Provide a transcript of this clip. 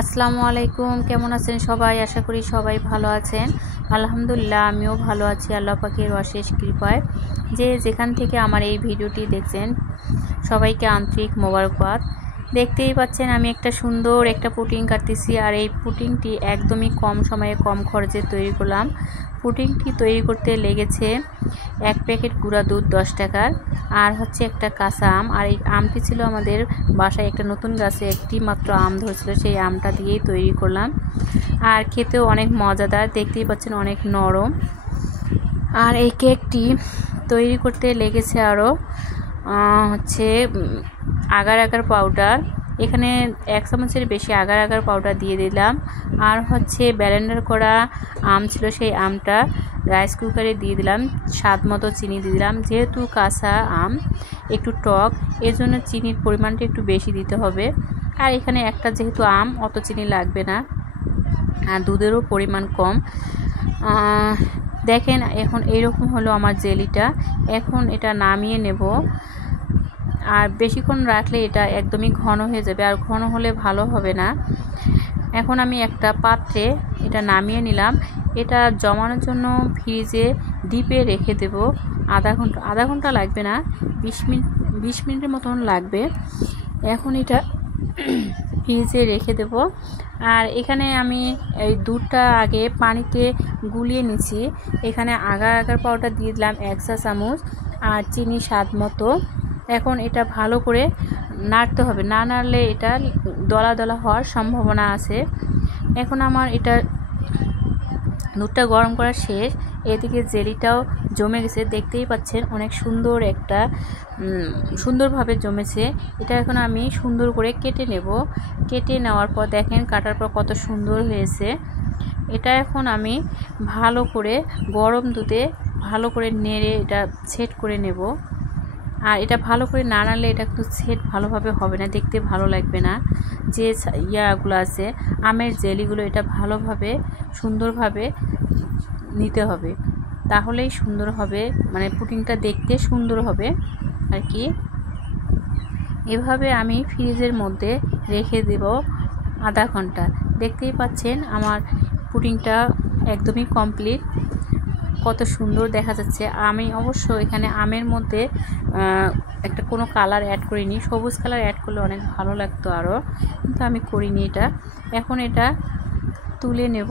আসসালামু আলাইকুম, কেমন আছেন সবাই? আশা করি সবাই ভালো আছেন। আলহামদুলিল্লাহ, আমিও ভালো আছি আল্লাহ পাকের অশেষ কৃপায়। যে যেখান থেকে আমার এই ভিডিওটি দেখছেন সবাইকে আন্তরিক মোবারকবাদ। দেখতেই পাচ্ছেন আমি একটা সুন্দর একটা পুডিং কাটতেছি, আর এই পুডিংটি একদমই কম সময়ে কম খরচে তৈরি করলাম। পুডিংটি তৈরি করতে লেগেছে 1 প্যাকেট গুঁড়া দুধ 10 টাকার, আর হচ্ছে একটা কাঁচা আম। আর এই আমটি ছিল আমাদের বাসায় একটা নতুন গাছে একটি মাত্র আম ধরেছিল, সেই আমটা দিয়েই তৈরি করলাম। আর খেতেও অনেক মজাদার, দেখতেই পাচ্ছেন অনেক নরম। আর এই কেকটি তৈরি করতে লেগেছে আরও হচ্ছে আগার আগার পাউডার। এখানে 1 চামচের বেশি আগার আগার পাউডার দিয়ে দিলাম। আর হচ্ছে ব্লেন্ডার করা আম ছিল, সেই আমটা রাইস কুকারে দিয়ে দিলাম। স্বাদ মতো চিনি দিয়ে দিলাম। যেহেতু কাঁচা আম একটু টক, এর জন্য চিনির পরিমাণটা একটু বেশি দিতে হবে। আর এখানে একটা যেহেতু আম, অত চিনি লাগবে না, আর দুধেরও পরিমাণ কম। দেখেন এখন এইরকম হলো আমার জেলিটা। এখন এটা নামিয়ে নেব। আর বেশিক্ষণ রাখলে এটা একদমই ঘন হয়ে যাবে, আর ঘন হলে ভালো হবে না। এখন আমি একটা পাত্রে এটা নামিয়ে নিলাম। এটা জমানোর জন্য ফ্রিজে ডিপে রেখে দেব আধা ঘন্টা লাগবে না, 20 মিনিটের মতন লাগবে। এখন এটা ফ্রিজে রেখে দেব। আর এখানে আমি এই দুধটা আগে পানিতে গুলিয়ে নিচ্ছি। এখানে আগার আগার পাউডার দিয়ে দিলাম 1 চা চামচ, আর চিনি স্বাদ মতো। এখন এটা ভালো করে নাড়তে হবে, না নাড়লে এটা দলা দলা হওয়ার সম্ভাবনা আছে। এখন আমার এটা দুধটা গরম করা শেষ। এদিকে জেলিটাও জমে গেছে, দেখতেই পাচ্ছেন অনেক সুন্দর একটা সুন্দরভাবে জমেছে। এটা এখন আমি সুন্দর করে কেটে নেব। কেটে নেওয়ার পর দেখেন কাটার পর কত সুন্দর হয়েছে। এটা এখন আমি ভালো করে গরম দুধে ভালো করে নেড়ে এটা সেট করে নেব। আর এটা ভালো করে না নাড়লে এটা কিন্তু সেট ভালোভাবে হবে না, দেখতে ভালো লাগবে না। যে ইয়াগুলো আছে আমের জেলিগুলো, এটা ভালোভাবে সুন্দরভাবে নিতে হবে, তাহলেই সুন্দর হবে, মানে পুডিংটা দেখতে সুন্দর হবে আর কি। এভাবে আমি ফ্রিজের মধ্যে রেখে দেব আধা ঘন্টা। দেখতেই পাচ্ছেন আমার পুডিংটা একদমই কমপ্লিট, কত সুন্দর দেখা যাচ্ছে। আমি অবশ্য এখানে আমের মধ্যে একটা কোনো কালার অ্যাড করিনি, সবুজ কালার অ্যাড করলে অনেক ভালো লাগতো আরও, কিন্তু আমি করিনি এটা। এখন এটা তুলে নেব।